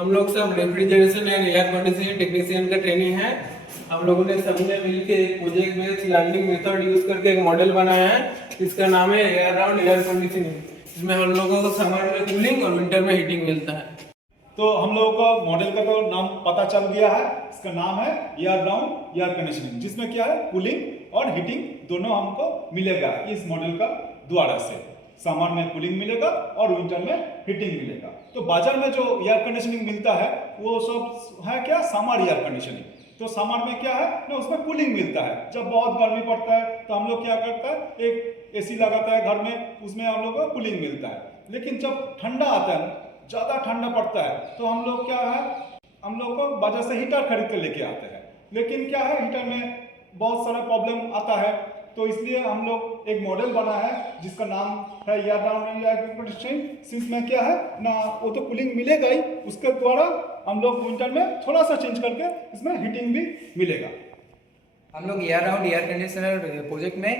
हम लोग सब refrigeration and air conditioning technician का ट्रेनिंग है। हम लोगों ने सभी ने मिलकर एक project based learning method use करके एक मॉडल बनाया है। इसका नाम है एयर राउंड एयर कंडीशनिंग। इसमें हम लोगों को समर में कूलिंग और विंटर में हीटिंग मिलता है। तो हम लोगों को मॉडल का तो नाम पता चल गया है। इसका नाम है एयर राउंड एयर कंडीशनिंग, जिसमें क्या है कूलिंग और हीटिंग दोनों हमको मिलेगा इस मॉडल का द्वारा से। समर में कूलिंग मिलेगा और विंटर में हीटिंग मिलेगा। तो बाजार में जो एयर कंडीशनिंग मिलता है वो सब है क्या, समर एयर कंडीशनिंग। तो समर में क्या है ना, उसमें कूलिंग मिलता है। जब बहुत गर्मी पड़ता है तो हम लोग क्या करता है, एक एसी लगाता है घर में, उसमें हम लोग को कूलिंग मिलता है। लेकिन जब ठंडा आता है, ज़्यादा ठंडा पड़ता है, तो हम लोग क्या है, हम लोग को बाजार से हीटर खरीद के लेके आते हैं। लेकिन क्या है, हीटर में बहुत सारा प्रॉब्लम आता है। तो इसलिए हम लोग एक मॉडल बना है जिसका नाम है एयर राउंड एयर कंडीशनिंग। इसमें क्या है ना, वो तो कूलिंग मिलेगा ही, उसके द्वारा हम लोग विंटर में थोड़ा सा चेंज करके इसमें हीटिंग भी मिलेगा। हम लोग air round air conditioner project में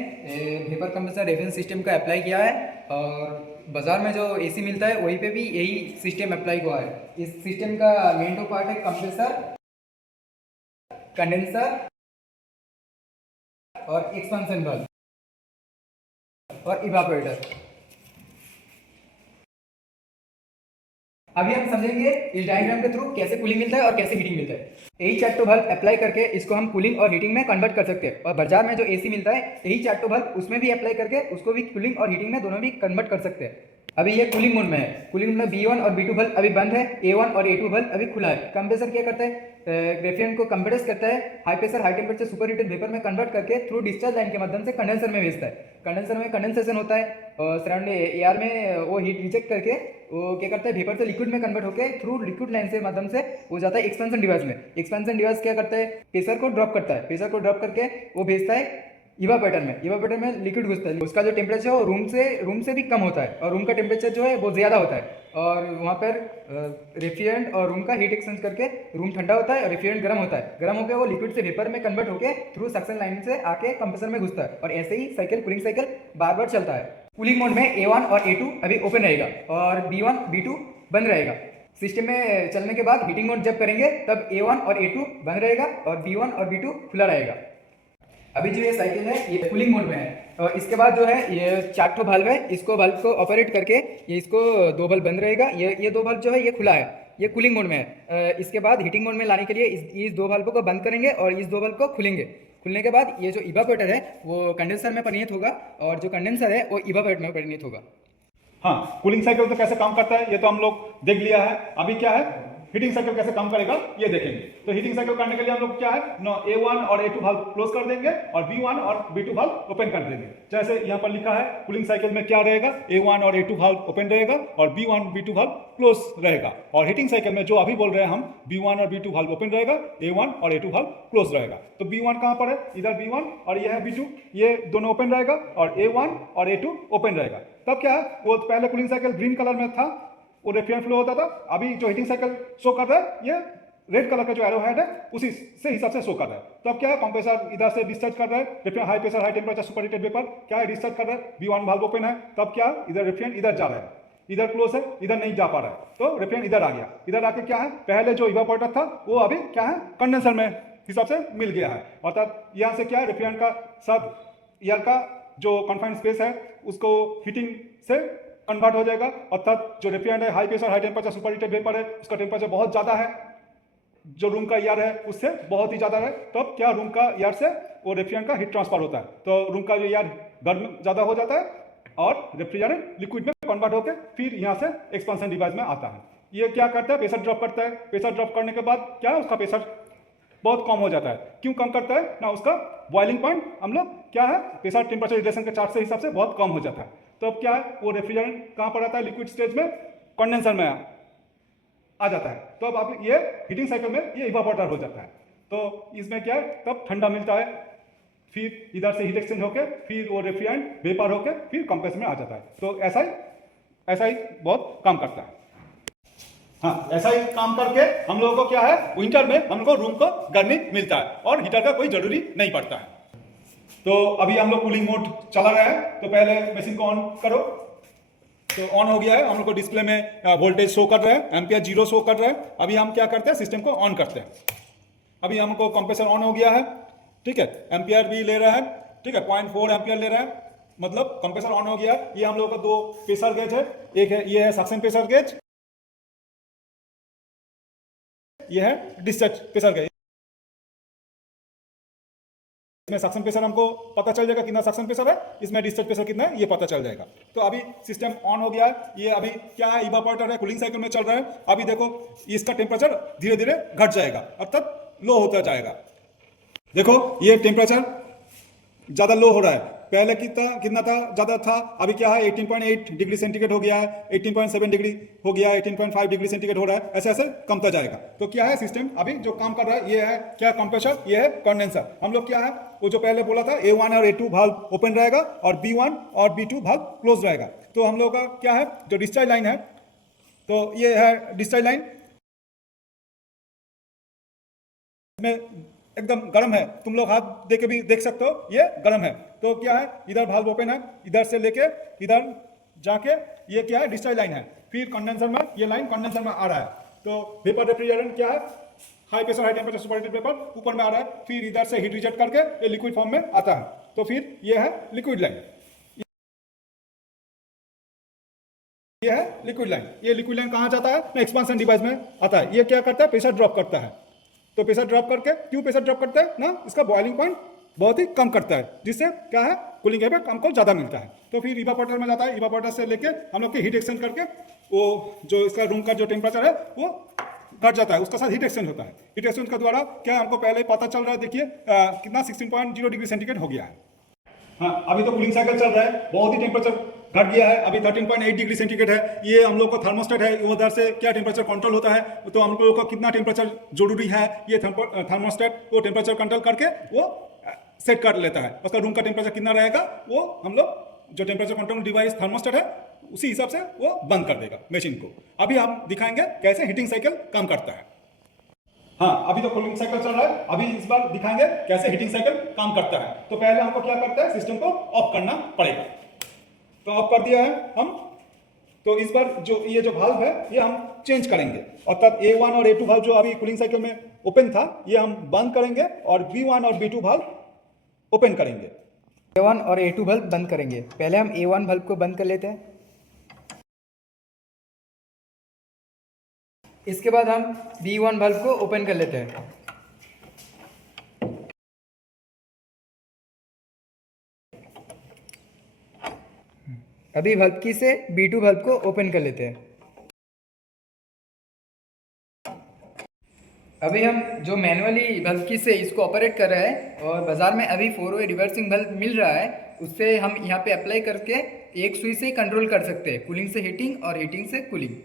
वेपर कंप्रेसर रेफरेंस सिस्टम का अप्लाई किया है, और बाजार में जो एसी मिलता है वहीं पे भी यही सिस्टम अप्लाई हुआ है। इस सिस्टम का मेन टू पार्ट है कंप्रेसर, कंडेंसर और एक्सपेंशन बल्ब और इवापोरेटर। अभी हम समझेंगे इस डायग्राम के थ्रू कैसे कूलिंग मिलता है और कैसे हीटिंग मिलता है। यही चार्टो बल्ब अप्लाई करके इसको हम कूलिंग और हीटिंग में कन्वर्ट कर सकते हैं, और बाजार में जो एसी मिलता है यही चार्टो बल्ब उसमें भी अप्लाई करके उसको भी कूलिंग और हीटिंग में दोनों भी कन्वर्ट कर सकते हैं। अभी ये कूलिंग मोड में है। कूलिंग में B1 और B2 बल्ब अभी बंद है, A1 और A2 बल्ब अभी खुला है। कंप्रेसर क्या करता है, रेफ्रिजरेंट को कंप्रेस करता है, high pressure high temperature super heated vapour में कन्वर्ट करके थ्रू डिस्चार्ज लाइन के माध्यम से कंडेंसर में भेजता है। कंडेंसर में कंडेंसेशन होता है और सराउंडिंग एयर में वो हीट रिजेक्ट करके वो क्या करता है, वेपर से लिक्विड में कन्वर्ट होकर थ्रू लिक्विड लाइन से माध्यम से वो जाता है एक्सपेंशन डिवाइस में। एक्सपेंशन डिवाइस क्या करता है, प्रेशर को ड्रॉप करता है, प्रेशर को ड्रॉप करके वो भेजता है इवापोरेटर में। इवापोरेटर में लिक्विड घुसता है, उसका जो टेम्परेचर है वो रूम से भी कम होता है, और रूम का टेम्परेचर जो है वो ज़्यादा होता है। और वहाँ पर रेफ्रिजरेंट और रूम का हीट एक्सचेंज करके रूम ठंडा होता है और रेफ्रिजरेंट गर्म होता है। गर्म होकर वो लिक्विड से वेपर में कन्वर्ट होकर थ्रू सक्शन लाइन से आके कंप्रेसर में घुसता है, और ऐसे ही साइकिल कूलिंग साइकिल बार बार चलता है। कूलिंग मोड में A1 और A2 अभी ओपन रहेगा और B1 B2 बंद रहेगा। सिस्टम में चलने के बाद हीटिंग मोड जब करेंगे तब A1 और A2 बंद रहेगा और B1 और B2 खुला रहेगा। अभी जो ये साइकिल है ये कूलिंग मोड में है, और इसके बाद जो है ये चार बल्ब है, इसको बल्ब को ऑपरेट करके ये इसको दो बल्ब बंद रहेगा, ये दो बल्ब जो है ये खुला है, ये कूलिंग मोड में है। इसके बाद हीटिंग मोड में लाने के लिए इस दो बल्बों को बंद करेंगे और इस दो बल्ब को खुलेंगे। खुलने के बाद ये जो इवापोरेटर है वो कंडेंसर में परिणत होगा, और जो कंडेंसर है वो इवापोरेटर में परिणत होगा। हाँ, कूलिंग साइकिल तो कैसे काम करता है ये तो हम लोग देख लिया है। अभी क्या है, हीटिंग साइकिल कैसे काम करेगा ये देखेंगे। तो हीटिंग साइकिल करने के लिए हम लोग क्या है ना, A1 और A2 वाल्व क्लोज कर देंगे और B1 और B2 वाल्व ओपन कर देंगे। जैसे यहाँ पर लिखा है कूलिंग साइकिल में क्या रहेगा, A1 और A2 वाल्व ओपन रहेगा और B1 B2 वाल्व क्लोज रहेगा। और हीटिंग साइकिल में जो अभी बोल रहे हैं हम, B1 और B2 वाल्व ओपन रहेगा, A1 और A2 वाल्व क्लोज रहेगा। तो B1 कहाँ पर है, इधर B1 और ये है B2, ये दोनों ओपन रहेगा, और A1 और A2 ओपन रहेगा। तब क्या है, वो पहले कूलिंग साइकिल ग्रीन कलर में था, वो रेफ्रिजरेंट फ्लो होता था। अभी जो हीटिंग साइकिल शो कर रहा है ये रेड कलर का जो एरो हेड है उसी से हिसाब से शो कर रहा है। तब क्या है, कंप्रेसर इधर से डिस्चार्ज कर रहा है, refrigerant high pressure high temperature super heated vapour क्या है डिस्चार्ज कर रहा है, B1 वाल्व ओपन है। तब क्या है, इधर रेफ्रिजरेंट इधर जा रहा है, इधर क्लोज है, इधर नहीं जा पा रहा है, तो रेफ्रिजरेंट इधर आ गया। इधर आके क्या है, पहले जो इवापोरेटर था वो अभी क्या है कंडेंसर में हिसाब से मिल गया है। अर्थात यहाँ से क्या है, रेफ्रिजरेंट का सब एयर का जो कन्फाइंड स्पेस है उसको हीटिंग से कन्वर्ट हो जाएगा। अर्थात जो रेफ्रिजरेंट है high pressure high temperature super heated vapour है, उसका टेम्परेचर बहुत ज़्यादा है, जो रूम का एयर है उससे बहुत ही ज़्यादा है। तब क्या, रूम का एयर से वो रेफ्रिजरेंट का हीट ट्रांसफर होता है, तो रूम का जो एयर गर्म ज़्यादा हो जाता है और रेफ्रिजरेंट लिक्विड में कन्वर्ट होकर फिर यहाँ से एक्सपेंशन डिवाइस में आता है। ये क्या करता है, प्रेशर ड्रॉप करता है। प्रेशर ड्रॉप करने के बाद क्या है, उसका प्रेशर बहुत कम हो जाता है। क्यों कम करता है ना, उसका बॉइलिंग पॉइंट हम लोग क्या है, प्रेशर टेम्परेचर रिलेशन के चार्ट से हिसाब से बहुत कम हो जाता है। तो अब क्या है, वो रेफ्रिजरेंट कहाँ पर आता है, लिक्विड स्टेज में कंडेंसर में आ जाता है। तो अब आप ये हीटिंग साइकिल में ये इवापोरेटर हो जाता है। तो इसमें क्या है, तब ठंडा मिलता है, फिर इधर से हीट एक्सचेंज होकर फिर वो रेफ्रिजरेंट वेपर होकर फिर कंप्रेसर में आ जाता है। तो ऐसा ही बहुत काम करता है। हाँ, ऐसा ही काम करके हम लोगों को क्या है, विंटर में हम लोग को रूम को गर्मी मिलता है और हीटर का कोई जरूरी नहीं पड़ता है। तो अभी हम लोग कूलिंग मोड चला रहा है, तो पहले मशीन को ऑन करो। तो ऑन हो गया है, हम लोग को डिस्प्ले में वोल्टेज शो कर रहा है, एम्पियर 0 शो कर रहा है। अभी हम क्या करते हैं, सिस्टम को ऑन करते हैं। अभी हमको कंप्रेसर ऑन हो गया है, ठीक है, एम्पियर भी ले रहा है, ठीक है, 0.4 एम्पियर ले रहा है, मतलब कंप्रेसर ऑन हो गया। ये हम लोग का 2 प्रेशर गेज है, एक है ये है सक्शन प्रेशर गेज, ये है डिस्चार्ज प्रेशर गेज। इसमें सक्शन प्रेशर हमको पता चल जाएगा कितना सक्शन प्रेशर है, इसमें डिस्चार्ज प्रेशर कितना है ये पता चल जाएगा। तो अभी सिस्टम ऑन हो गया है। ये अभी क्या है, इवापोरेटर है, कूलिंग साइकिल में चल रहा है। अभी देखो इसका टेम्परेचर धीरे धीरे घट जाएगा, अर्थात लो होता जाएगा। देखो ये टेम्परेचर ज़्यादा लो हो रहा है, पहले कितना था, ज़्यादा था, अभी क्या है 18.8 डिग्री सेंटीग्रेड हो गया है, 18.7 डिग्री हो गया है, 18.5 डिग्री सेंटीग्रेड हो रहा है, ऐसे ऐसे कमता जाएगा। तो क्या है, सिस्टम अभी जो काम कर रहा है ये है क्या, कंप्रेसर, ये है कंडेंसर। हम लोग क्या है, वो जो पहले बोला था A1 और A2 वाल्व ओपन रहेगा और B1 और B2 वाल्व क्लोज रहेगा। तो हम लोग का क्या है, जो डिस्चार्ज लाइन है, तो ये है डिस्चार्ज लाइन, में एकदम गर्म है, तुम लोग हाथ दे के भी देख सकते हो, ये गर्म है। तो क्या है, इधर वाल्व ओपन है, इधर से लेके इधर जाके ये क्या है, डिस्चार्ज लाइन है। फिर कंडेंसर में ये लाइन कंडेंसर में आ रहा है। तो वेपर रेफ्रिजरेंट क्या है, high pressure high temperature superheated vapour ऊपर में आ रहा है, फिर इधर से हीट रिजेक्ट करके ये लिक्विड फॉर्म में आता है। तो फिर ये है लिक्विड लाइन, ये है लिक्विड लाइन। ये लिक्विड लाइन कहाँ जाता है, एक्सपांशन डिवाइस में आता है। ये क्या करता है, प्रेशर ड्रॉप करता है। तो प्रेशर ड्रॉप करके, क्यों प्रेशर ड्रॉप करता है ना, इसका बॉइलिंग पॉइंट बहुत ही कम करता है, जिससे क्या है, कूलिंग इफेक्ट हमको ज़्यादा मिलता है। तो फिर इवापोरेटर में जाता है, इवापोरेटर से लेके हम लोग की हीट एक्सचेंज करके वो जो इसका रूम का जो टेम्परेचर है वो घट जाता है, उसका साथ हीट एक्सचेंज होता है। हीट एक्सचेंज के द्वारा क्या हमको पहले पता चल रहा है, देखिए कितना 16.0 डिग्री सेंटीग्रेड हो गया है। हाँ, अभी तो कूलिंग साइकिल चल रहा है, बहुत ही टेम्परेचर घट गया है, अभी 13.8 डिग्री सेंटीग्रेड है। ये हम लोग को थर्मोस्टेट है, उधर से क्या टेम्परेचर कंट्रोल होता है, तो हम लोग को कितना टेम्परेचर जरूरी है, ये थर्मोस्टेट वो टेम्परेचर कंट्रोल करके वो सेट कर लेता है। उसका रूम का टेम्परेचर कितना रहेगा, वो हम लोग जो टेम्परेचर कंट्रोल डिवाइस थर्मोस्टेट है उसी हिसाब से वो बंद कर देगा मशीन को। अभी हम दिखाएंगे कैसे हीटिंग साइकिल काम करता है। हाँ, अभी तो कूलिंग साइकिल चल रहा है, अभी इस बार दिखाएंगे कैसे हीटिंग साइकिल काम करता है। तो पहले हमको क्या करता है, सिस्टम को ऑफ करना पड़ेगा। तो ऑफ कर दिया है हम। तो इस बार जो ये जो वाल्व है ये हम चेंज करेंगे, अर्थात A1 और A2 वाल्व जो अभी कूलिंग साइकिल में ओपन था ये हम बंद करेंगे और B1 और B2 वाल्व ओपन करेंगे। A1 और A2 बल्ब बंद करेंगे। पहले हम A1 बल्ब को बंद कर लेते हैं, इसके बाद हम B1 बल्ब को ओपन कर लेते हैं। अभी बल्ब की से B2 बल्ब को ओपन कर लेते हैं। अभी हम जो मैनुअली बल्ब की से इसको ऑपरेट कर रहे हैं और बाज़ार में अभी 4-वे रिवर्सिंग बल्ब मिल रहा है, उससे हम यहाँ पे अप्लाई करके एक सुई से कंट्रोल कर सकते हैं, कूलिंग से हीटिंग और हीटिंग से कूलिंग।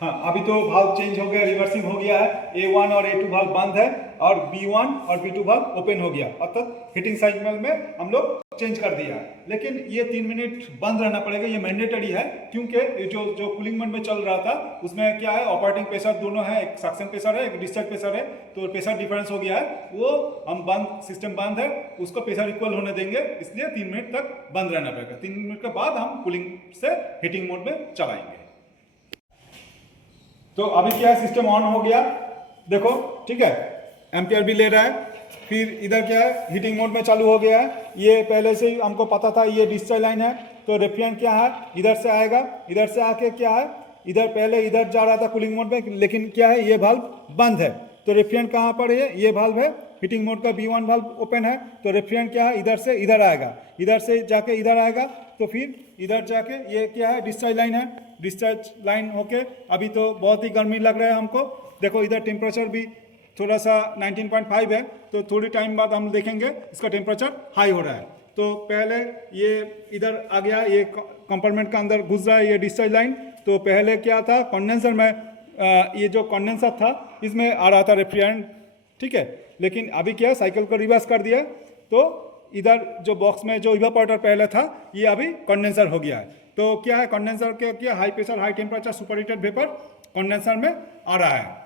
हाँ, अभी तो वाल्व चेंज हो गया, रिवर्सिंग हो गया है। A1 और A2 वाल्व बंद है और B1 और B2 वाल्व ओपन हो गया, अर्थात हीटिंग साइकिल में हम लोग चेंज कर दिया। लेकिन ये 3 मिनट बंद रहना पड़ेगा, ये मैंडेटरी है, क्योंकि जो कूलिंग मोड में चल रहा था उसमें क्या है, ऑपरेटिंग प्रेशर दोनों है, एक सक्शन प्रेशर है एक डिस्चार्ज प्रेशर है, तो प्रेशर डिफरेंस हो गया है, वो हम बंद, सिस्टम बंद है, उसको प्रेशर इक्वल होने देंगे, इसलिए 3 मिनट तक बंद रहना पड़ेगा। 3 मिनट के बाद हम कूलिंग से हीटिंग मोड में चलाएंगे। तो अभी क्या है, सिस्टम ऑन हो गया, देखो ठीक है, एम्पियर भी ले रहा है। फिर इधर क्या है, हीटिंग मोड में चालू हो गया है। ये पहले से ही हमको पता था, ये डिस्चार्ज लाइन है, तो रेफ्रिजरेंट क्या है, इधर से आएगा, इधर से आके क्या है, इधर पहले इधर जा रहा था कूलिंग मोड में, लेकिन क्या है, ये वाल्व बंद है। तो रेफ्रिजरेंट कहाँ पर है, ये वाल्व है, हीटिंग मोड का B1 वाल्व ओपन है, तो रेफ्रिजरेंट क्या है, इधर से इधर आएगा, इधर से जाके इधर आएगा, तो फिर इधर जाके ये क्या है, डिस्चार्ज लाइन है, डिस्चार्ज लाइन होके अभी तो बहुत ही गर्मी लग रहा है हमको। देखो इधर टेम्परेचर भी थोड़ा सा 19.5 है, तो थोड़ी टाइम बाद हम देखेंगे इसका टेम्परेचर हाई हो रहा है। तो पहले ये इधर आ गया, ये कंपार्टमेंट का अंदर घुस रहा है ये डिस्चार्ज लाइन। तो पहले क्या था, कंडेंसर में ये जो कंडेंसर था इसमें आ रहा था रेफ्रिजरेंट, ठीक है, लेकिन अभी क्या है, साइकिल को रिवर्स कर दिया, तो इधर जो बॉक्स में जो इवापोरेटर पहले था ये अभी कंडेंसर हो गया है। तो क्या है, कंडेंसर के क्या, high pressure high temperature superheated vapour condenser में आ रहा है।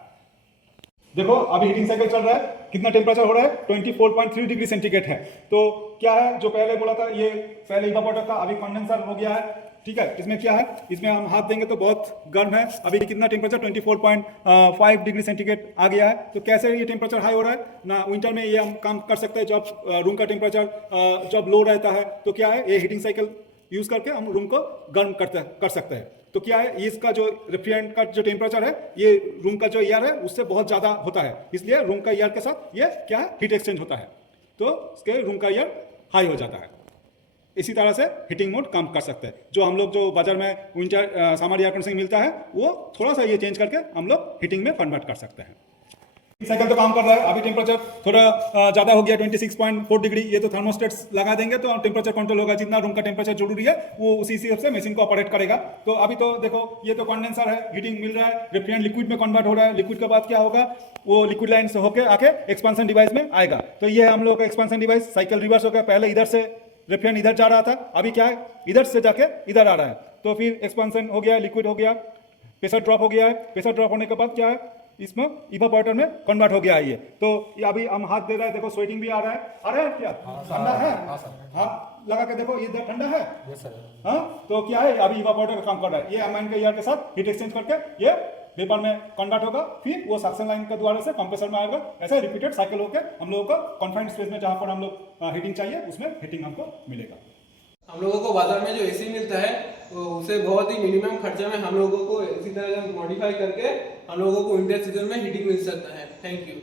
देखो अभी हीटिंग साइकिल चल रहा है, कितना टेम्परेचर हो रहा है, 24.3 डिग्री सेंटीग्रेड है। तो क्या है, जो पहले बोला था ये पहले इवापोरेटर था, अभी कंडेंसर हो गया है, ठीक है। इसमें क्या है, इसमें हम हाथ देंगे तो बहुत गर्म है। अभी कितना टेम्परेचर 24.5 डिग्री सेंटीग्रेड आ गया है। तो कैसे ये टेम्परेचर हाई हो रहा है ना, विंटर में ये हम काम कर सकते हैं जब रूम का टेम्परेचर जब लो रहता है। तो क्या है, ये हीटिंग साइकिल यूज करके हम रूम को गर्म कर सकते हैं। तो क्या है, इसका जो रेफ्रिजरेंट का जो टेम्परेचर है, ये रूम का जो एयर है उससे बहुत ज़्यादा होता है, इसलिए रूम का एयर के साथ ये क्या है, हीट एक्सचेंज होता है, तो इसके रूम का एयर हाई हो जाता है। इसी तरह से हीटिंग मोड काम कर सकते हैं। जो हम लोग जो बाजार में विंटर समर एयर कंडीशनिंग मिलता है, वो थोड़ा सा ये चेंज करके हम लोग हीटिंग में कन्वर्ट कर सकते हैं। साइकिल तो काम कर रहा है। अभी टेम्परेचर थोड़ा ज़्यादा हो गया 26.4 डिग्री। ये तो थर्मोस्टेट्स लगा देंगे तो टेम्परेचर कंट्रोल होगा। जितना रूम का टेम्परेचर जरूरी है वो उसी हिसाब से मशीन को ऑपरेट करेगा। तो अभी तो देखो, ये तो कंडेंसर है, हीटिंग मिल रहा है, रेफ्रिजरेंट लिक्विड में कन्वर्ट हो रहा है। लिक्विड के बाद क्या होगा, वो लिक्विड लाइन से होकर आके एक्सपेंशन डिवाइस में आएगा। तो ये हम लोग का एक्सपेंशन डिवाइस साइकिल रिवर्स हो गया। पहले इधर से रेफ्रिजरेंट इधर जा रहा था, अभी क्या है, इधर से जाके इधर आ रहा है। तो फिर एक्सपेंशन हो गया, लिक्विड हो गया, प्रेशर ड्रॉप हो गया है। प्रेशर ड्रॉप होने के बाद क्या है, इसमें इवापोरेटर में कन्वर्ट हो गया है ये। तो ये अभी हम हाथ दे रहे हैं, देखो स्वेटिंग भी आ रहा है क्या, ठंडा है, हाथ लगा के देखो, ये ठंडा है। हाँ, तो क्या है, अभी इवापोरेटर का काम कर रहा है। ये अमाइन के एयर के साथ हीट एक्सचेंज करके ये वेपर में कन्वर्ट होगा, फिर वो सक्शन लाइन के द्वारा से कंप्रेसर में आएगा। ऐसा रिपीटेड साइकिल होकर हम लोगों को कॉन्फाइंड स्पेस में जहाँ पर हम लोग हीटिंग चाहिए उसमें हीटिंग हमको मिलेगा। हम लोगों को बाजार में जो एसी मिलता है उसे बहुत ही मिनिमम खर्चे में हम लोगों को इसी तरह मॉडिफाई करके हम लोगों को विंटर सीजन में हीटिंग मिल सकता है। Thank you.